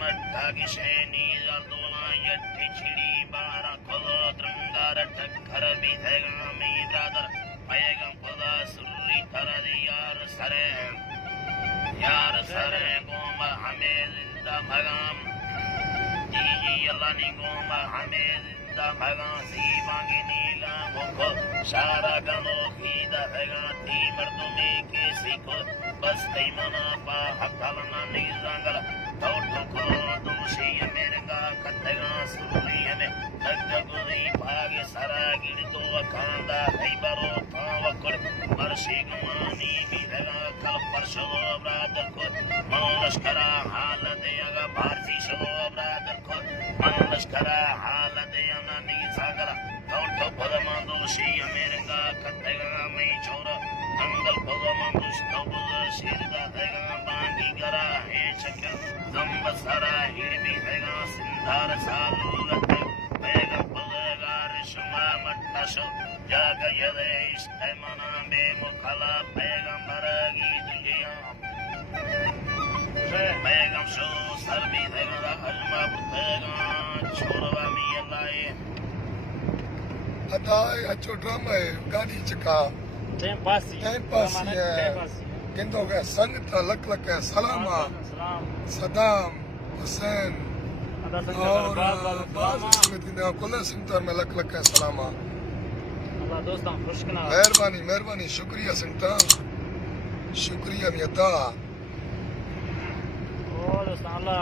मट्ठा की शैनी दोना यट्ठी छिड़ी बारा खोलो त्रंगार ठक्कर भी हैगा मी ब्रदर पैगम खुदा सुरी तरद यार सरे गोम हमें जिंदा भगम जी जी अल्लाह ने गोम हमें जिंदा भगम सी बांगी नीला मुखो सारा गमो खीदा हैगा ती मर्दुमे के सीखो बस कई मना पा हकलना नहीं जंगल तो को तुमसे ये मेरे का कतगा सुनी हमें तगगुनी भागे सारा गिर तो खांदा है बरो पावकर मरसी गमानी भी हैगा कल परसो ब्रादर को मन लश्करा हालत यागा भारती शो ब्रादर को मन लश्करा हालत याना नहीं सागरा तो भगवान दोषी ये मेरे का कतगा मैं छोरा अंगल भगवान दोस्तों शिरदा हैगा बांगी करा है चक्कर दम्ब सारा हिड़बी हैगा सिंधार सालू लते हैगा बलगा रिश्मा मट्टाशो जाग यदे इश्क़ मना बे मुखला पैगंबर की दुनिया पैगम शो सरबी हैगा अजमा बुतेगा छोरवा मी अल्लाह अदाय अच्छो ड्रामा है गाड़ी चका टाइम पास है किंदो के संगत लक लक सलामा सदाम हुसैन और बाज मदीना कुल संगत में लक लक सलामा अल्लाह दोस्तों खुशकना मेहरबानी शुक्रिया संगत शुक्रिया मियता ओ दोस्तों अल्लाह